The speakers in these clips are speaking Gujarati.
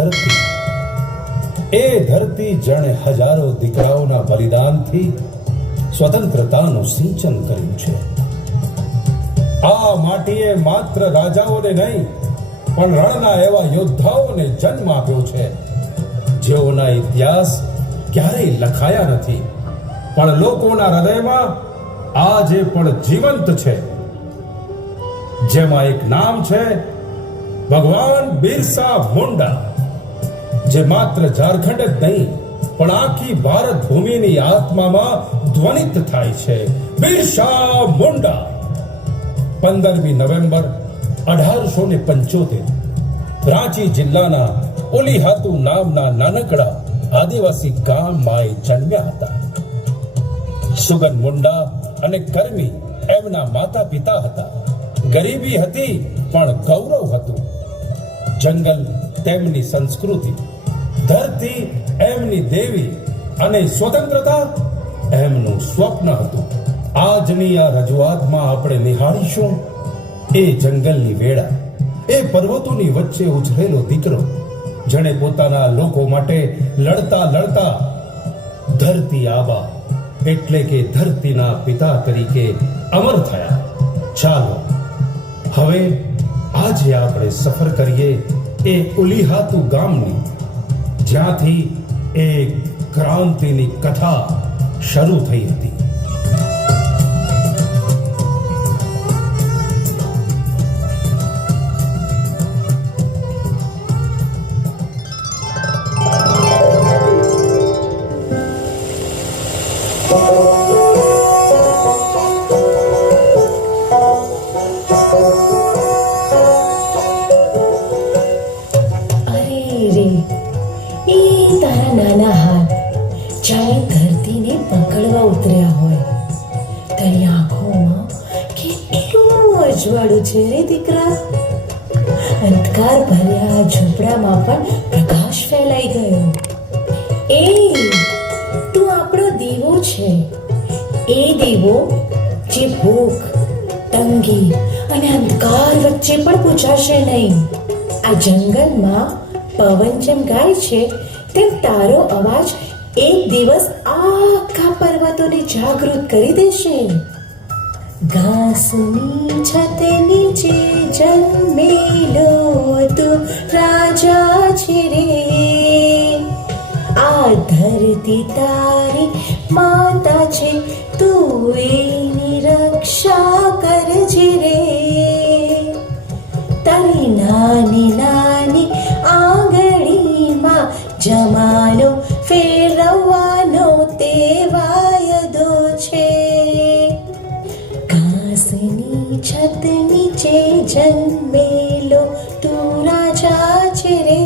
ધરતી. એ ધરતી જણે હજારો દીકરાઓના બલિદાનથી સ્વતંત્રતાનું સિંચન કર્યું છે. આ માટીએ માત્ર રાજાઓને નહીં, પણ રણના એવા યોદ્ધાઓને જન્મ આપ્યો છે. જેઓના ઇતિહાસ ક્યારેય લખાયા નથી. પણ લોકોના હૃદયમાં આજે પણ જીવંત છે. જેમાં એક નામ છે ભગવાન બિરસા મુંડા. જે માત્ર ઝારખંડ જ નહીં, પણ આખી ભારત ભૂમિની આત્મામાં ધ્વનિત થાય છે. બિરસા મુંડા. પંદરમી નવેમ્બર અઢારસો ને પંચોતેર. રાંચી જિલ્લાના ઓલીહાતુ નામના નાનકડા આદિવાસી ગામમાં એ જન્મ્યા હતા. સુગન મુંડા અને કર્મી એમના માતા પિતા હતા. ગરીબી હતી, પણ ગૌરવ હતું. જંગલ તેમની સંસ્કૃતિ ધરતી એમની દેવી અને સ્વતંત્રતા એમનું સ્વપ્ન હતું. આજની આ રજૂઆતમાં આપણે નિહાળીશું, એ જંગલની વેળા એ પર્વતોની વચ્ચે ઉછરેલો દીકરો, જેણે પોતાના લોકો માટે લડતા લડતા ધરતી આબા, એટલે કે ધરતીના પિતા તરીકે અમર થયા. ચાલો, હવે આજે આપણે સફર કરીએ એ ઉલીહાતુ ગામની જ્યાંથી એક ક્રાંતિની કથા શરૂ થઈ હતી. પણ પ્રકાશ ફેલાઈ ગયો. એ, તું આપણો દીવો છે. એ દીવો જે ભૂખ, તંગી અને અંધકાર વચ્ચે પણ પૂછાશે નહીં. આ જંગલમાં પવન જેમ ગાય છે, તેમ તારો અવાજ એક દિવસ આખા પર્વતોને જાગૃત કરી દેશે. ઘાસની છત નીચે જન્મેલો તું રાજા છે રે આ ધરતી તારી માતા છે તું એની રક્ષા કરજે રે તારી નાની નાની આંગળીમાં જમાનો છત નીચે જન્મેલો તું રાજા છે રે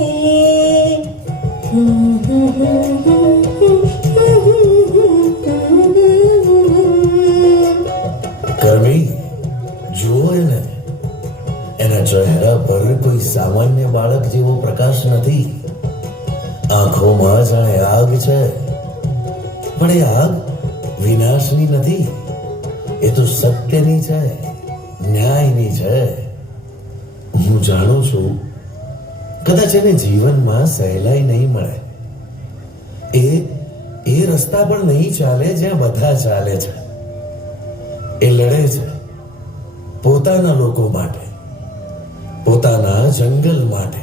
ગરમી જુઓ એને ચહેરા પર કોઈ સામાન્ય બાળક જેવો પ્રકાશ નથી આંખોમાં જાણે આગ છે પણ એ આગ વિનાશની નથી એ તો સત્યની છે છે. હું જાણું છું, કદાચ એને જીવનમાં સહેલાઈ નહીં મળે. એ એ રસ્તા પણ નહીં ચાલે જ્યાં બધા ચાલે છે. એ લડે છે પોતાના લોકો માટે, પોતાના જંગલ માટે,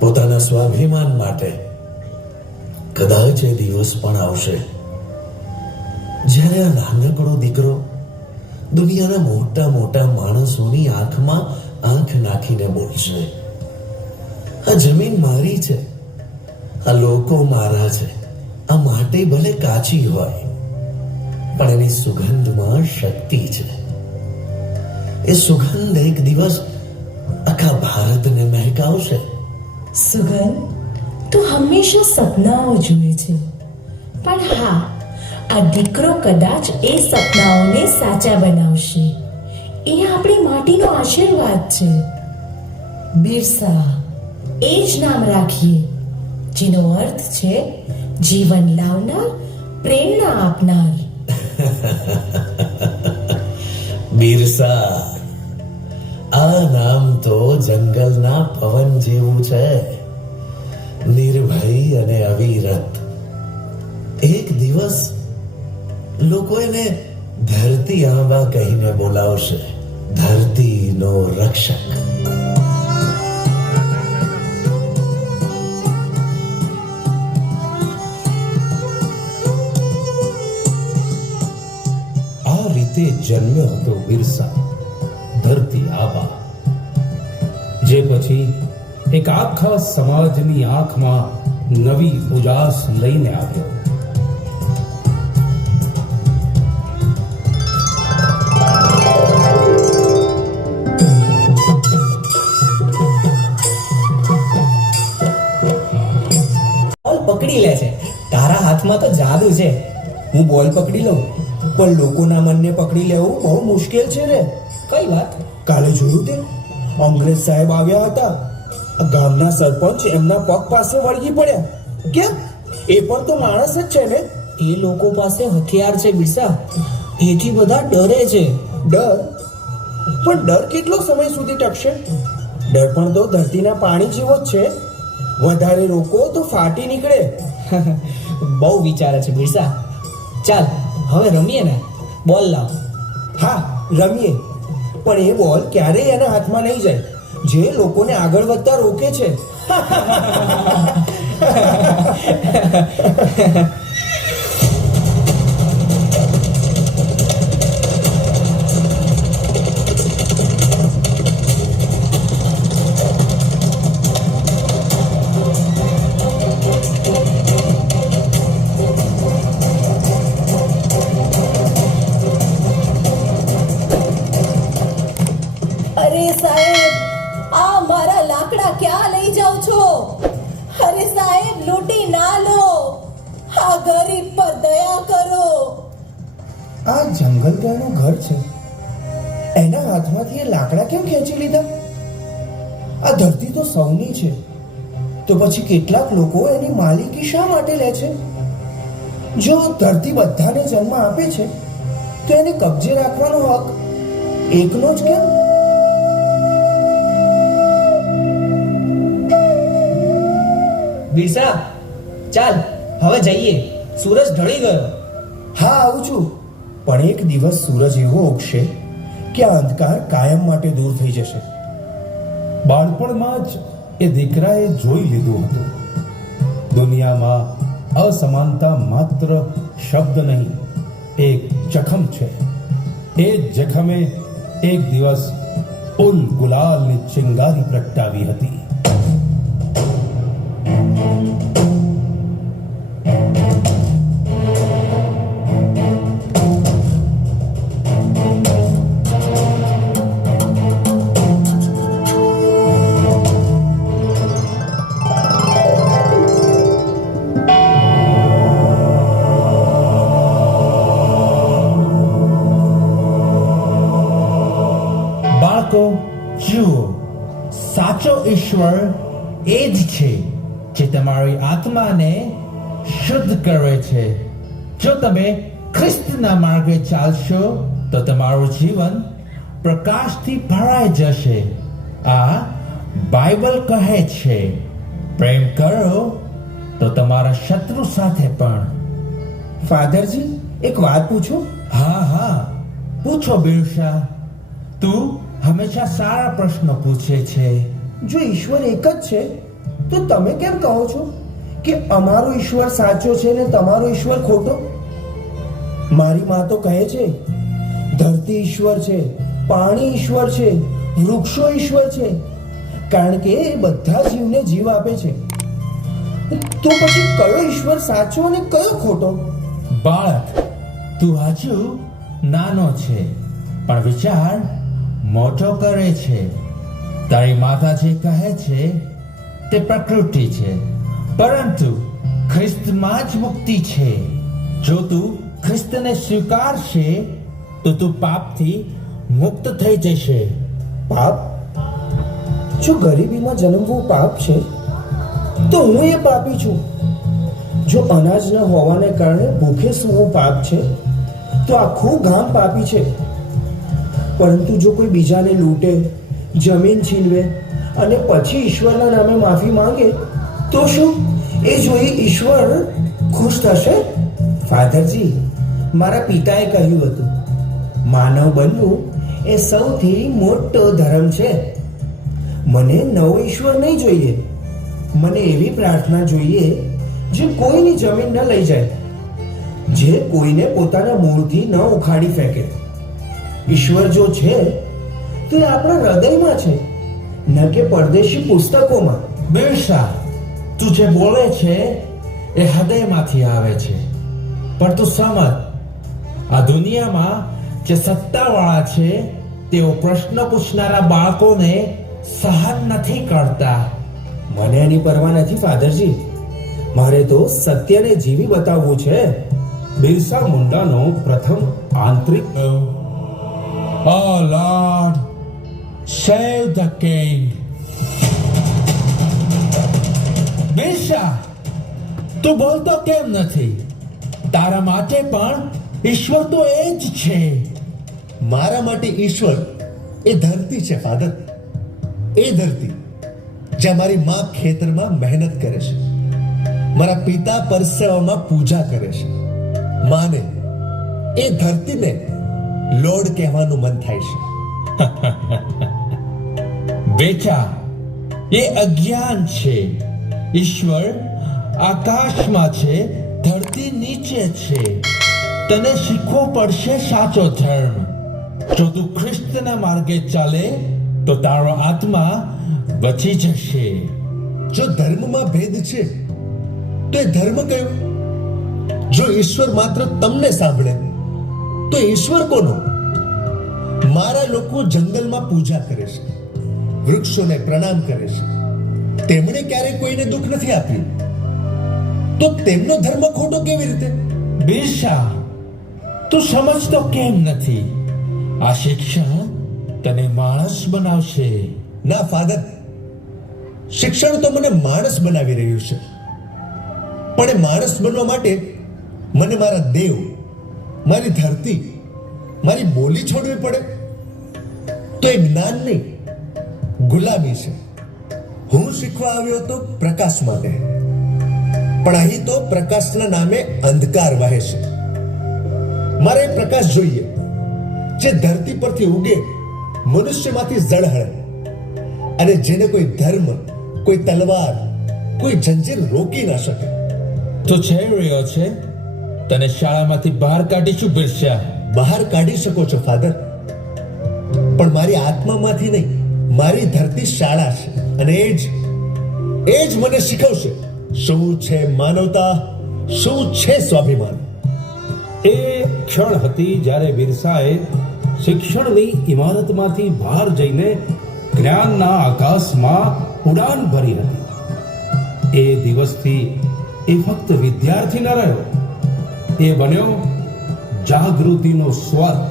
પોતાના સ્વાભિમાન માટે. કદાચ એ દિવસ પણ આવશે જ્યારે આ નાનકડો દીકરો દુનિયાના મોટા મોટા માણસોની આંખમાં આંખ નાખીને બોલશે. આ જમીન મારી છે. આ લોકો મારા છે. આ માટી ભલે કાચી હોય, પણ એની સુગંધમાં શક્તિ છે. એ સુગંધ એક દિવસ આખા ભારતને મહેકાવશે. સુગંધ તો હંમેશા સપનાઓ જુએ છે. પણ હા આ દીકરો કદાચ એ સપનાઓને સાચા બનાવશે. એ આપણી માટીનો આશીર્વાદ છે. બિરસા, એ જ નામ રાખીએ, જેનો અર્થ છે જીવન લાવનાર, પ્રેરણા આપનાર. બિરસા, આ નામ તો જંગલના પવન જેવું છે. નિર્ભય અને અવિરત. એક દિવસ લોકો એને ધરતી આંબા કહીને બોલાવશે. ધરતીનો રક્ષક. આ રીતે જન્મ્યો હતો બિરસા. ધરતી આબા જે પછી એક આખા સમાજની આંખમાં નવી ઉજાસ લઈને આવ્યો. હાથમાં તો જાદુ છે. હું બોલ પકડી લઉં પણ લોકોના મનને પકડી લેવું બહુ મુશ્કેલ છે રે. કઈ વાત? કાલે જોયું તે? અંગ્રેજ સાહેબ આવ્યા હતા. ગામના સરપંચ એમના પગ પાસે વળગી પડ્યા. કેમ? એ પણ તો માણસ જ છે ને? એ લોકો પાસે હથિયાર છે બિરસા. એથી બધા ડરે છે. ડર? પણ ડર કેટલો સમય સુધી ટકશે? ડર પણ તો ધરતીના પાણી જેવો જ છે. વધારે રોકો તો ફાટી નીકળે. બહુ વિચારે છે બિરસા. ચાલ, હવે રમીએ ને. બોલ લાવ. હા, રમીએ. પણ એ બોલ ક્યારેય એના હાથમાં નહીં જાય. જે લોકોને આગળ વધતા રોકે છે. તો પછી કેટલાક લોકો એની માલિકી શા માટે લે છે? જો ધરતી બધાને જન્મ આપે છે તો એને કબજે રાખવાનો હક એકનો જ કેમ? બિરસા ચાલ હવે જઈએ. સૂરજ ઢળી ગયો. હા આવું છું. પણ એક દિવસ સૂરજ એવો ઉગશે કે આ અંધકાર કાયમ માટે દૂર થઈ જશે. બાળપણમાં જ એ દીકરાએ જોઈ લીધું હતું. દુનિયામાં અસમાનતા માત્ર શબ્દ નહીં, એક જખમ છે. એ જખમે એક દિવસ ઉલ ગુલાલની ચિંગારી પ્રગટાવી હતી. બાળકો આત્માને શુદ્ધ કરે છે. જો તમે ખ્રિસ્તના માર્ગે ચાલશો તો તમારું જીવન પ્રકાશથી ભરાઈ જશે. આ બાઇબલ કહે છે પ્રેમ કરો તો તમારા શત્રુ સાથે પણ. ફાધરજી એક વાત પૂછું? હા હા. પૂછો બિરશા તું હંમેશા સારા પ્રશ્નો પૂછે છે. જો ઈશ્વર એક જ છે તો તમે કેમ કહો છો? કે અમારો ઈશ્વર સાચો છે ને તમારો ઈશ્વર ખોટો? મારી માં તો કહે છે, ધરતી ઈશ્વર છે, પાણી ઈશ્વર છે, વૃક્ષો ઈશ્વર છે. કારણ કે એ બધા જીવને જીવ આપે છે. તો પછી કયો ઈશ્વર સાચો અને કયો ખોટો? બાળક, તું હજુ નાનો છે, પણ વિચાર મોટો કરે છે. તારી માતા જે કહે છે, તે પ્રકૃતિ છે. પરંતુ ખ્રિસ્તમાં જ મુક્તિ છે. જો તું ખ્રિસ્તને સ્વીકારશે, તો તું પાપથી મુક્ત થઈ જશે. પાપ? જો ગરીબીમાં જન્મવું પાપ છે? તો હું એ પાપી છું. જો અનાજ ન હોવાને કારણે ભૂખે સૂવું પાપ છે, તો આખું ગામ પાપી છે. પરંતુ જો કોઈ બીજાને લૂંટે, જમીન છીનવે અને પછી ઈશ્વરના નામે માફી માંગે તો શું? એ જોઈ ઈશ્વર ખુશ થશે? ફાધરજી, મારા પિતાએ કહ્યું હતું, માનવ બનવું એ સૌથી મોટો ધર્મ છે. મને નવો ઈશ્વર નહીં જોઈએ. મને એવી પ્રાર્થના જોઈએ જે કોઈની જમીન ન લઈ જાય, જે કોઈને પોતાના મૂળથી ન ઉખાડી ફેંકે. ઈશ્વર જો છે, તો એ આપણા હૃદયમાં છે, ન કે પરદેશી પુસ્તકોમાં. બિરસા. તું જે બોલે છે એ હૃદયમાંથી આવે છે. પણ તું સમજ આ દુનિયામાં જે સત્તાવાળા છે તેઓ પ્રશ્ન પૂછનારા બાળકોને સહન નથી કરતા. મને એની પરવા નથી ફાધરજી. મારે તો સત્યને જીવી બતાવવું છે. બિરસા મુંડાનો પ્રથમ આંતરિક Oh Lord, save the king. Birsa તું બોલતો કેમ નથી? તારા માટે પણ ઈશ્વર તો એ જ છે. મારા માટે ઈશ્વર એ ધરતી છે ફાધર. એ ધરતી જ્યાં મારી માં ખેતરમાં મહેનત કરે છે. મારા પિતા પરસેવામાં પૂજા કરે છે. માને એ ધરતીને લોડ કહેવાનું મન થાય છે. બેટા એ અજ્ઞાન છે. ઈશ્વર આકાશમાં છે ધરતી નીચે છે. તને શીખવો પડશે સાચો ધર્મ. જો તું ખ્રિસ્તના માર્ગે ચાલે, તો તારો આત્મા બચી જશે. જો ધર્મમાં ભેદ છે, તો એ ધર્મ કયો? જો ઈશ્વર માત્ર તમને સાંભળે, તો ઈશ્વર કોનો? મારા લોકો જંગલમાં પૂજા કરે છે, વૃક્ષોને પ્રણામ કરે છે તેમણે ક્યારેય કોઈને દુઃખ નથી આપ્યું. તો તેમનો ધર્મ ખોટો કેવી રીતે? બિરસા તું સમજતો કેમ નથી? આ શિક્ષણ તને માણસ બનાવશે. ના ફાધર. શિક્ષણ તો મને માણસ બનાવી રહ્યું છે. પણ એ માણસ બનવા માટે મને મારા દેવ મારી ધરતી મારી બોલી છોડવી પડે. તો એ જ્ઞાન નહીં ગુલામી છે. હું શીખવા આવ્યો તો પ્રકાશ માટે. પણ અહીં તો પ્રકાશના નામે અંધકાર વહે છે. મારે પ્રકાશ જોઈએ. જે ધરતી પરથી ઉગે મનુષ્યમાંથી ઝળહળે. અને જેને કોઈ ધર્મ કોઈ તલવાર કોઈ જંજીર રોકી ના શકે. તો છે રહ્યો છે તને શાળામાંથી બહાર કાઢીશું બિરસા બહાર કાઢી શકો છો ફાધર. પણ મારી આત્મામાંથી નહીં મારી ધરતી શાળા છે. અને એ જ એ જ મને શીખવશે. શું છે માનવતા? શું છે સ્વાભિમાન? એ ક્ષણ હતી જ્યારે વિરસાએ શિક્ષણની ઇમારતમાંથી બહાર જઈને જ્ઞાનના આકાશમાં ઉડાન ભરી હતી. એ દિવસથી એ ફક્ત વિદ્યાર્થી ન રહ્યો. એ બન્યો જાગૃતિનો સ્વર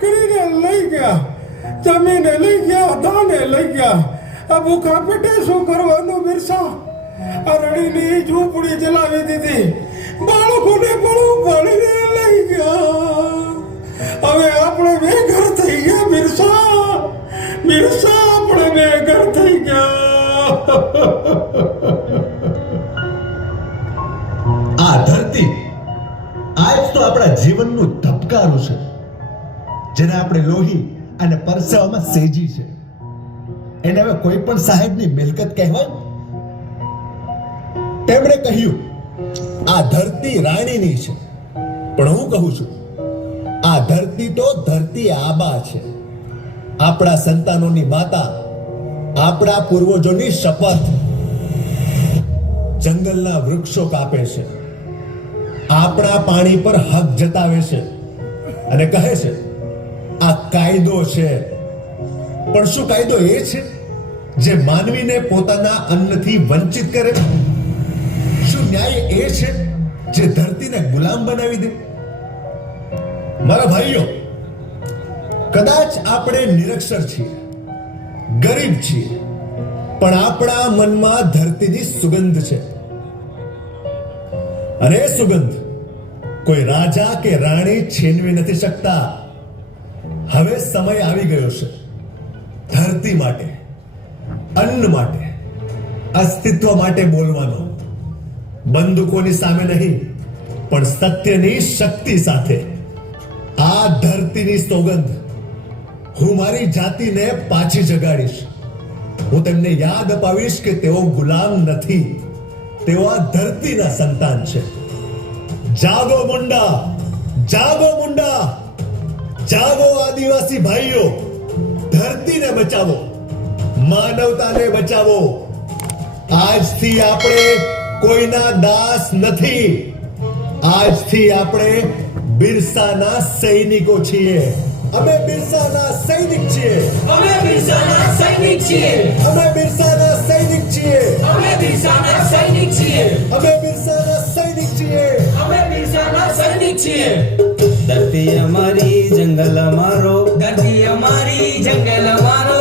કરીને લઈ ગયા જમીને લઈ ગયા દાને લઈ ગયા આ ભૂખા પેટે શું કરવાનું બિરસા? આ રડીની ઝૂંપડી જલાવી દીધી. બાળકોને પણ ભણીને લઈ ગયા હવે આપણે બેઘર થઈ ગયા બિરસા. બિરસા આપણે બેઘર થઈ ગયા. આ ધરતી આજ તો આપણા જીવનનું ધબકારું છે. જેને આપણે લોહી અને પરસેવામાં સેજી છે. એને હવે કોઈ પણ સાહેબની મિલકત કહેવાય? તેમણે કહ્યું, આ ધરતી રાણીની છે. પણ હું કહું છું, આ ધરતી તો ધરતી આબા છે. આપણા સંતાનોની માતા, આપણા પૂર્વજોની શપથ જંગલના વૃક્ષો કાપે છે. આપણા પાણી પર હક જતાવે છે અને કહે છે આ કાયદો છે. પણ શું કાયદો એ છે? જે માનવીને પોતાના અન્નથી વંચિત કરે? શું ન્યાય એ છે જે ધરતીને ગુલામ બનાવી દે? મારા ભાઈઓ, કદાચ આપણે નિરક્ષર છીએ, ગરીબ છીએ, પણ આપણા મનમાં ધરતીની સુગંધ છે. અને સુગંધ કોઈ રાજા કે રાણી છીનવી નથી શકતા. હવે સમય આવી ગયો છે. ધરતી માટે, અન્ન માટે, અસ્તિત્વ માટે બોલવાનો. બંદૂકોની સામે નહીં, પણ સત્યની શક્તિ સાથે. આ ધરતીની સોગંધ હું મારી જાતિને પાછી જગાડીશ. હું તેમને યાદ અપાવીશ કે તેઓ ગુલામ નથી. તેઓ આ ધરતીના સંતાન છે. જાગો મુંડા જાગો મુંડા. જાગો આદિવાસી ભાઈઓ ધરતીને બચાવો માનવતાને બચાવો. આજથી આપણે કોઈના દાસ નથી. આજથી આપણે બિરસાના સૈનિકો છીએ. અમે બિરસાના સૈનિક છીએ. અમે બિરસાના સૈનિક છીએ. અમે બિરસાના સૈનિક છીએ. અમે બિરસાના સૈનિક છીએ. અમે બિરસાના સૈનિક છીએ. અમે બિરસાના સૈનિક છીએ. धरती हमारी जंगल मारो धरती हमारी जंगल मारो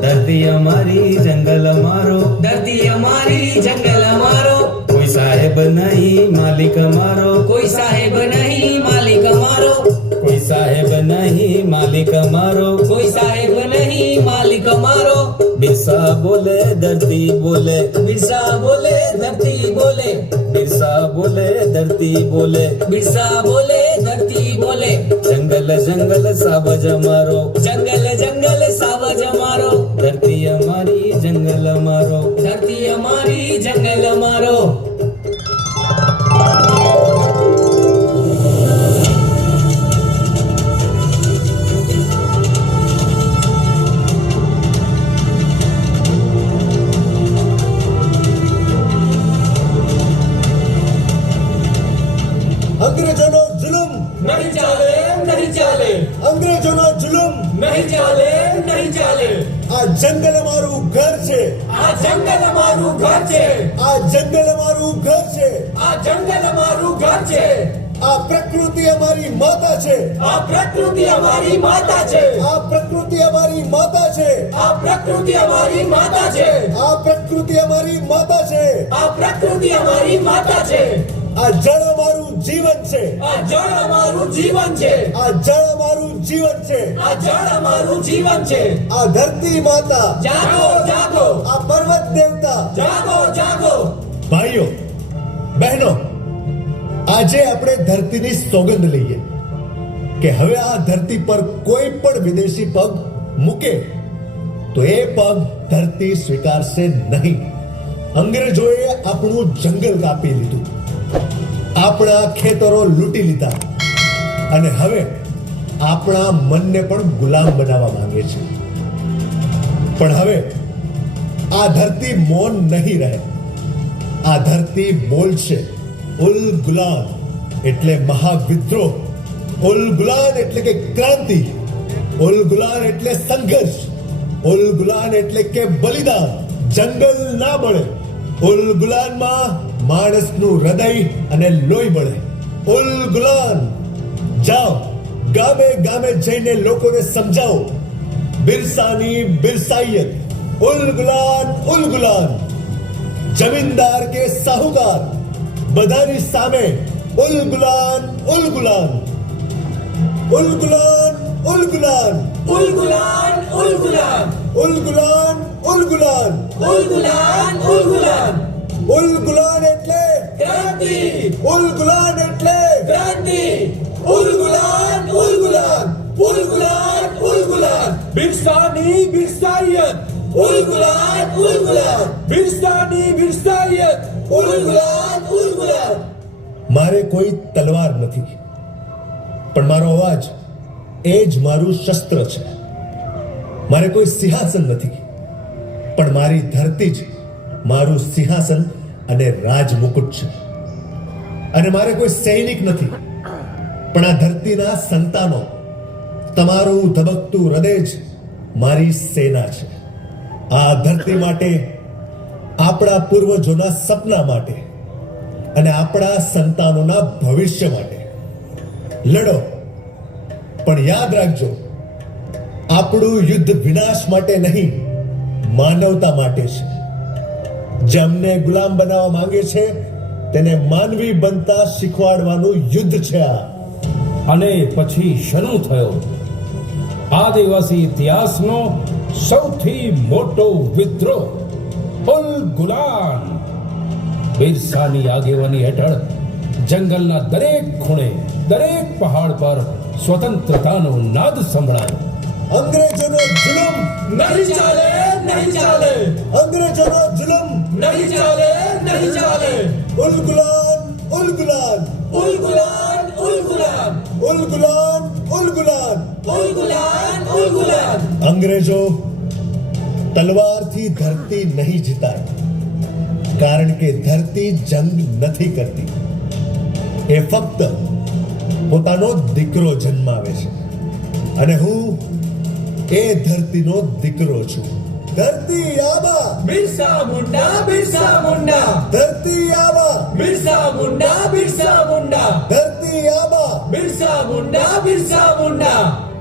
धरती हमारी जंगल मारो धरती हमारी जंगल मारो कोई साहेब नहीं मालिक मारो कोई साहेब नहीं मालिक मारो कोई साहेब नहीं मालिक मारो कोई साहेब नहीं मालिक मारो बिरसा बोले धरती बोले। बिरसा बोले धरती बोले। बिरसा बोले धरती बोले। बिरसा बोले બોલે જંગલ જંગલ સાવજ મારો. જંગલ જંગલ સાવજ મારો. ધરતી અમારી જંગલ મારો. ધરતી અમારી જંગલ અમારો અંગ્રેજોનો જુલમ નહીં ચાલે નહીં ચાલે. આ જંગલ અમારું ઘર છે. આ જંગલ અમારું ઘર છે. આ જંગલ અમારું ઘર છે. આ જંગલ અમારું ઘર છે. આ પ્રકૃતિ અમારી માતા છે. આ પ્રકૃતિ અમારી માતા છે. આ પ્રકૃતિ અમારી માતા છે. આ પ્રકૃતિ અમારી માતા છે. આ પ્રકૃતિ અમારી માતા છે. આ પ્રકૃતિ અમારી માતા છે. આ જળ અમારું જીવન છે. આ જળ અમારું જીવન છે. આ જળ અમારું જીવન છે. આ જળ અમારું જીવન છે. આ ધરતી માતા. જાગો જાગો. આ પર્વત દેવતા. જાગો જાગો. ભાઈઓ બહેનો આજે આપણે ધરતીની સોગંદ લઈએ કે હવે આ ધરતી પર કોઈ પણ વિદેશી પગ મૂકે તો એ પગ ધરતી સ્વીકારશે નહીં. અંગ્રેજોએ આપણું જંગલ કાપી લીધું. આપણા ખેતરો લૂંટી લીધા. અને હવે આપણા મનને પણ ગુલામ બનાવવા માંગે છે. પણ હવે આ ધરતી મૌન નહીં રહે. આ ધરતી બોલશે ઉલ ગુલાન એટલે મહાવિદ્રોહ. ઉલ ગુલાન એટલે કે ક્રાંતિ. ઉલ ગુલાન એટલે સંઘર્ષ. ઉલ ગુલાન એટલે કે બલિદાન. જંગલ ના બળે. ઉલ ગુલાનમાં માણસનું હૃદય અને લોહી બળે. ઉલ ગુલાન જાઓ ગામે ગામે જઈને લોકોને સમજાવો. બિરસાની બિરસાઈયત. ઉલ ગુલાન ઉલ ગુલાન જમીનદાર કે સાહુકાર બધાની સામે ઉલ ગુલાન ઉલ ગુલાન ઉલ ગુલાન ઉલ ગુલાન ઉલ ગુલાન ઉલ ગુલાન ઉલ ગુલાન ઉલ ગુલાન ઉલ ગુલાન ઉલ ગુલાન मारे कोई तलवार नहीं पर मारो आवाज़ एज मारू शस्त्र मारे कोई सिंहासन नहीं पर मारी धरती जी મારું સિંહાસન અને રાજમુકુટ છે. અને મારે કોઈ સૈનિક નથી. પણ આ ધરતીના સંતાનો, તમારું ધબકતું હૃદય જ મારી સેના છે. આ ધરતી માટે, આપણા પૂર્વજોના સપના માટે અને આપણા સંતાનોના ભવિષ્ય માટે. લડો. પણ યાદ રાખજો, આપણું યુદ્ધ વિનાશ માટે નહીં, માનવતા માટે છે. જેમને ગુલામ બનાવવા માંગે છે, તેને માનવી બનતા શીખવાડવાનું યુદ્ધ છે આ. અને પછી શરૂ થયો. આદિવાસી ઇતિહાસનો સૌથી મોટો વિદ્રોહ ઉલ ગુલાન. બિરસાની આગેવાની હેઠળ જંગલના દરેક ખૂણે, દરેક પહાડ પર સ્વતંત્રતાનો નાદ સંભળાયો. અંગ્રેજોનો જુલમ નહીં ચાલે નહીં ચાલે. અંગ્રેજોનો જુલમ નહીં ચાલે નહીં ચાલે. ઉલ ગુલાન ઉલ ગુલાન ઉલ ગુલાન ઉલ ગુલાન ઉલ ગુલાન ઉલ ગુલાન ઉલ ગુલાન ઉલ ગુલાન અંગ્રેજો તલવારથી ધરતી નહીં જીતાય કારણ કે ધરતી જંગ નથી કરતી. એ ફક્ત પોતાનો દીકરો જન્માવે છે. અને હું એ ધરતીનો દીકરો છું. ધરતી આવા. બિરસા મુંડા બિરસા મુંડા. ધરતી આવા. બિરસા મુંડા બિરસા મુંડા. ધરતી આવા. બિરસા મુંડા બિરસા મુંડા.